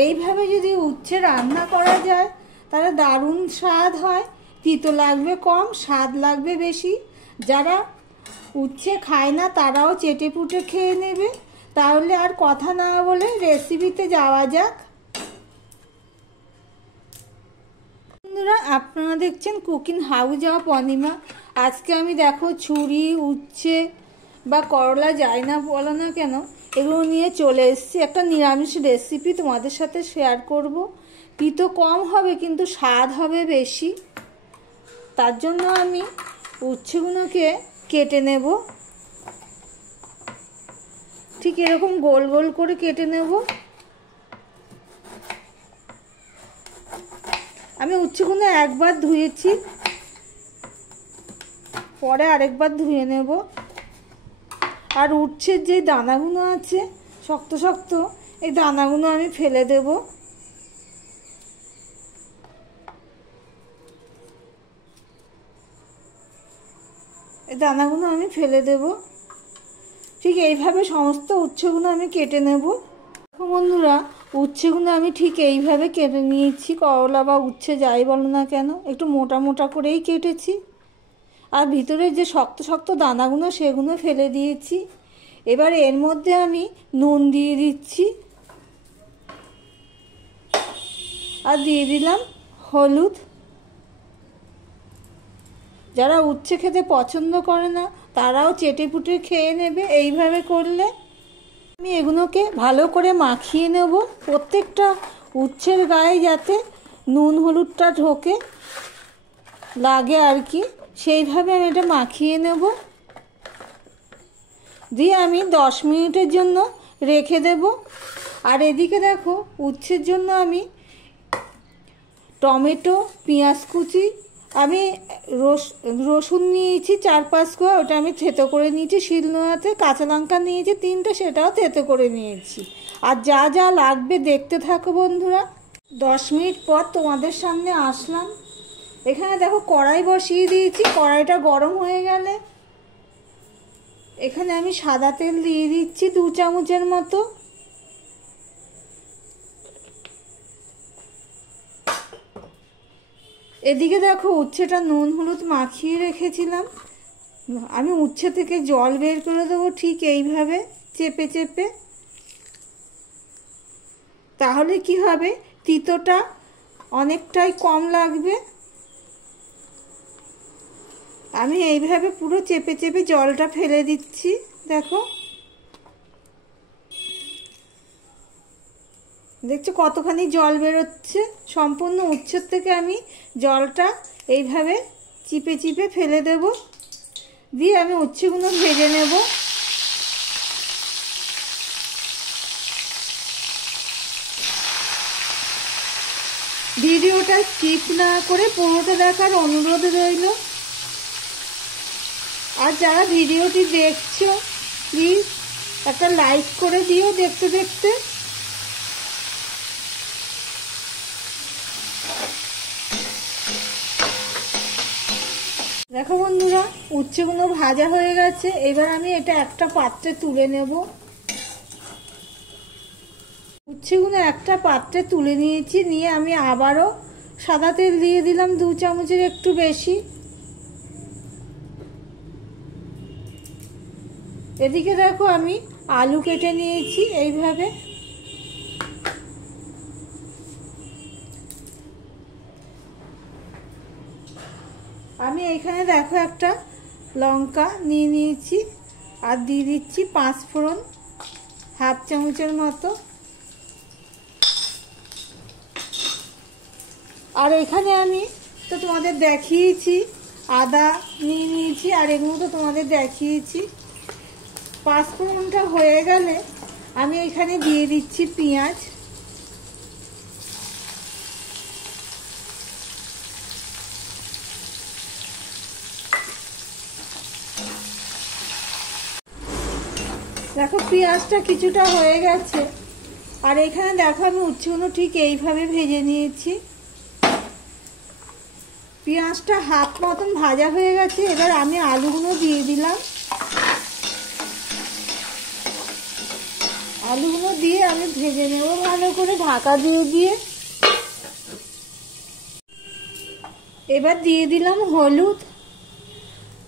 এইভাবে যদি উচ্ছে রান্না করা যায় তাহলে দারুণ স্বাদ হয়। তিতো লাগবে কম, স্বাদ লাগবে বেশি। যারা উচ্ছে খায় না তারাও চেটে পুটে খেয়ে নেবে। তাহলে আর কথা না বলে রেসিপিতে যাওয়া যাক। বন্ধুরা, আপনারা দেখছেন কুকিং হাউস অফ অনিমা। আজকে আমি দেখো ছুরি, উচ্ছে বা করলা যায় না বলো না কেন, এগুলো নিয়ে চলে এসেছি। একটা নিরামিষ রেসিপি তোমাদের সাথে শেয়ার করব। তিতো কম হবে কিন্তু স্বাদ হবে বেশি। তার জন্য আমি উচ্ছেগুলোকে কেটে নেব, ঠিক এরকম গোল গোল করে কেটে নেব। আমি উচ্ছেগুলো একবার ধুয়েছি, পরে আরেকবার ধুয়ে নেব। আর উচ্ছের যে দানাগুলো আছে শক্ত শক্ত, এই দানাগুলো আমি ফেলে দেব। এই দানাগুলো আমি ফেলে দেব। ঠিক এইভাবে সমস্ত উচ্ছেগুলো আমি কেটে নেব। বন্ধুরা, উচ্ছেগুলো আমি ঠিক এইভাবে কেটে নিয়েছি। করলা বা উচ্ছে যাই বলো না কেন, একটু মোটা মোটা করেই কেটেছি। আর ভিতরে যে শক্ত শক্ত দানাগুলো সেগুলো ফেলে দিয়েছি। এবার এর মধ্যে আমি নুন দিয়ে দিচ্ছি, আর দিয়ে দিলাম হলুদ। যারা উচ্ছে খেতে পছন্দ করে না তারাও চেটে পুটে খেয়ে নেবে এইভাবে করলে। আমি এগুলোকে ভালো করে মাখিয়ে নেব, প্রত্যেকটা উচ্ছের গায়ে যাতে নুন হলুদটা ঢোকে লাগে আর কি, সেইভাবে আমি এটা মাখিয়ে নেব। দিয়ে আমি 10 মিনিটের জন্য রেখে দেব। আর এদিকে দেখো উচ্ছের জন্য আমি টমেটো, পেঁয়াজ কুচি, আমি রসুন নিয়েছি 4-5 কোয়া, ওটা আমি থেতো করে নিয়েছি শিলনোড়াতে। কাঁচা লঙ্কা নিয়েছি 3টে, সেটাও থেতো করে নিয়েছি। আর যা যা লাগবে দেখতে থাকো বন্ধুরা। 10 মিনিট পর তোমাদের সামনে আসলাম। এখানে দেখো কড়াই বসিয়ে দিয়েছি। কড়াইটা গরম হয়ে গেলে এখানে আমি সাদা তেল দিয়ে দিচ্ছি 2 চামচের মতো। এদিকে দেখো উচ্ছেটা নুন হলুদ মাখিয়ে রেখেছিলাম। আমি উচ্ছে থেকে জল বের করে দেবো ঠিক এইভাবে চেপে চেপে। তাহলে কি হবে, তিতোটা অনেকটাই কম লাগবে। আমি এইভাবে পুরো চেপে চেপে জলটা ফেলে দিচ্ছি। দেখো, দেখছো কতখানি জল বেরোচ্ছে। সম্পূর্ণ উচ্ছের থেকে আমি জলটা এইভাবে চিপে চিপে ফেলে দেব। দিয়ে আমি উচ্ছেগুলো ভেজে নেব। ভিডিওটা স্কিপ না করে পুরোটা দেখার অনুরোধ রইল। আর যারা ভিডিওটি দেখছো প্লিজ একটা লাইক করে দিও দেখতে দেখতে। দেখো বন্ধুরা, উচ্ছেগুলো ভাজা হয়ে গেছে। এবার আমি এটা একটা পাত্রে তুলে নেব। উচ্ছেগুলো একটা পাত্রে তুলে নিয়েছি। নিয়ে আমি আবারও সাদা তেল দিয়ে দিলাম 2 চামচের একটু বেশি। এদিকে দেখো আমি আলু কেটে নিয়েছি এইভাবে। আমি এখানে দেখো একটা লঙ্কা নিয়ে নিয়েছি, আর দিয়ে দিচ্ছি 5 ফোড়ন 1/2 চামচের মতো। আর এখানে আমি তো তোমাদের দেখিয়েছি আদা নিয়ে নিয়েছি, আর এগুলো তো তোমাদের দেখিয়েছি। 5 ফোড়নটা হয়ে গেলে আমি এখানে দিয়ে দিচ্ছি পেঁয়াজ। দেখো পেঁয়াজটা কিছুটা হয়ে গেছে। আর এখানে দেখো আমি উচ্ছেগুলো ঠিক এইভাবে ভেজে নিয়েছি। পেঁয়াজটা হাফ মতন ভাজা হয়ে গেছে। এবার আমি আলুগুলো দিয়ে দিলাম। আলুগুলো দিয়ে আমি ভেজে নেব ভালো করে ঢাকা দিয়ে দিয়ে। এবার দিয়ে দিলাম হলুদ।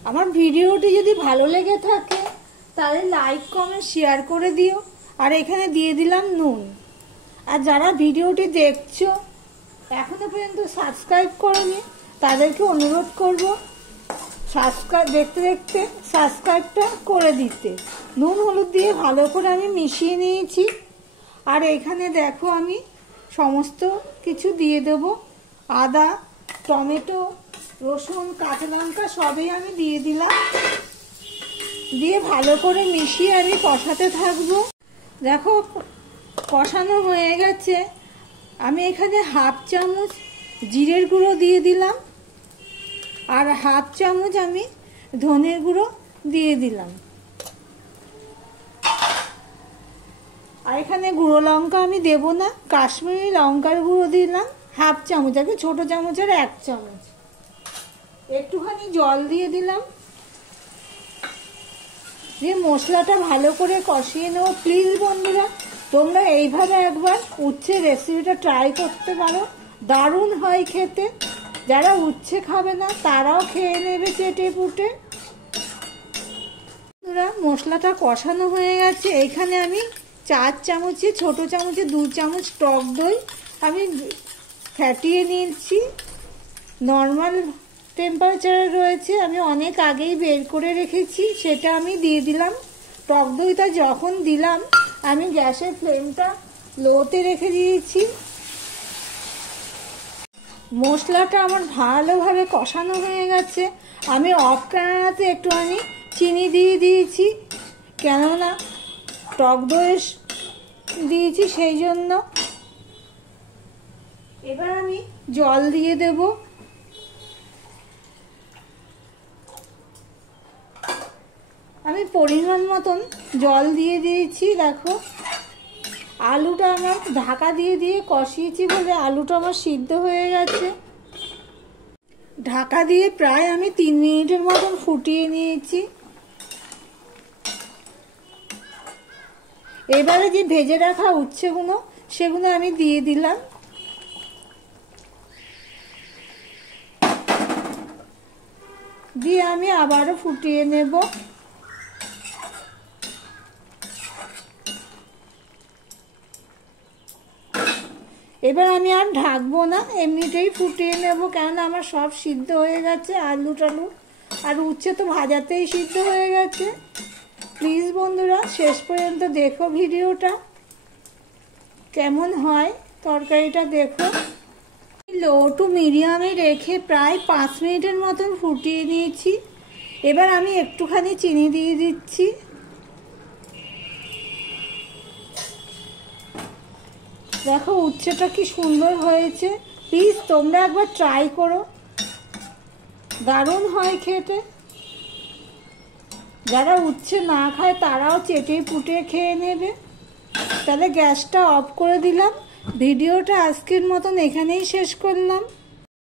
আমার ভিডিওটি যদি ভালো লেগে থাকে তাহলে লাইক কমেন্ট শেয়ার করে দিও। আর এখানে দিয়ে দিলাম নুন। আর যারা ভিডিওটি দেখছো এখনো পর্যন্ত সাবস্ক্রাইব করোনি তাদেরকে অনুরোধ করব সাবস্ক্রাইব দেখতে দেখতে সাবস্ক্রাইবটা করে দিতে। নুন হলুদ দিয়ে ভালো করে আমি মিশিয়ে নিয়েছি। আর এখানে দেখো আমি সমস্ত কিছু দিয়ে দেব, আদা, টমেটো, রসুন, কাঁচা লঙ্কা সবই আমি দিয়ে দিলাম। দিয়ে ভালো করে মিশিয়ে আমি কষাতে থাকবো। দেখো কষানো হয়ে গেছে। আমি এখানে হাফ চামচ জিরের গুঁড়ো দিয়ে দিলাম আর হাফ চামচ আমি ধনের গুঁড়ো দিয়ে দিলাম। আর এখানে গুঁড়ো লঙ্কা আমি দেব না, কাশ্মীরি লঙ্কার গুঁড়ো দিলাম হাফ চামচ, আগে ছোট চামচের 1 চামচ। একটুখানি জল দিয়ে দিলাম, দিয়ে মশলাটা ভালো করে কষিয়ে নেব। প্লিজ বন্ধুরা তোমরা এইভাবে একবার উচ্ছে রেসিপিটা ট্রাই করতে পারো, দারুণ হয় খেতে। যারা উচ্ছে খাবে না তারাও খেয়ে নেবে চেটে পুটে। মশলাটা কষানো হয়ে গেছে। এখানে আমি 4 চামচে ছোট চামচে 2 চামচ টক দই আমি ফ্যাটিয়ে নিয়েছি। নর্মাল টেম্পারেচারে রয়েছে, আমি অনেক আগেই বের করে রেখেছি, সেটা আমি দিয়ে দিলাম। টক দইটা যখন দিলাম আমি গ্যাসের ফ্লেমটা লোতে রেখে দিয়েছি। মশলাটা আমার ভালোভাবে কষানো হয়ে গেছে। আমি অফ ক্যামেরাতে একটুখানি চিনি দিয়ে দিয়েছি, কেননা টক দই দিয়েছি সেই জন্য। এবার আমি জল দিয়ে দেব। আমি পরিমাণ মতন জল দিয়ে দিয়েছি। দেখো আলুটা আমার ঢাকা দিয়ে দিয়ে কষিয়েছি বলে আলুটা আমার সিদ্ধ হয়ে গেছে। ঢাকা দিয়ে প্রায় আমি 3 মিনিটের মতন ফুটিয়ে নিয়েছি। এবারে যে ভেজে রাখা উচ্ছেগুলো সেগুলো আমি দিয়ে দিলাম। দিয়ে আমি আবারও ফুটিয়ে নেব। এবার আমি আর ঢাকবো না, এমনিতেই ফুটিয়ে নেব, কেননা আমার সব সিদ্ধ হয়ে গেছে, আলু টালু আর উচ্ছে তো ভাজাতেই সিদ্ধ হয়ে গেছে। প্লিজ বন্ধুরা শেষ পর্যন্ত দেখো ভিডিওটা, কেমন হয় তরকারিটা দেখো। লো টু মিডিয়ামে রেখে প্রায় 5 মিনিটের মতন ফুটিয়ে নিয়েছি। এবার আমি একটুখানি চিনি দিয়ে দিচ্ছি। দেখো উচ্ছেটা কি সুন্দর হয়েছে। প্লিজ তোমরা একবার ট্রাই করো, দারুণ হয় খেতে। যারা উচ্ছে না খায় তারাও চেটে পুটে খেয়ে নেবে। তাহলে গ্যাসটা অফ করে দিলাম। ভিডিওটা আজকের মতন এখানেই শেষ করলাম।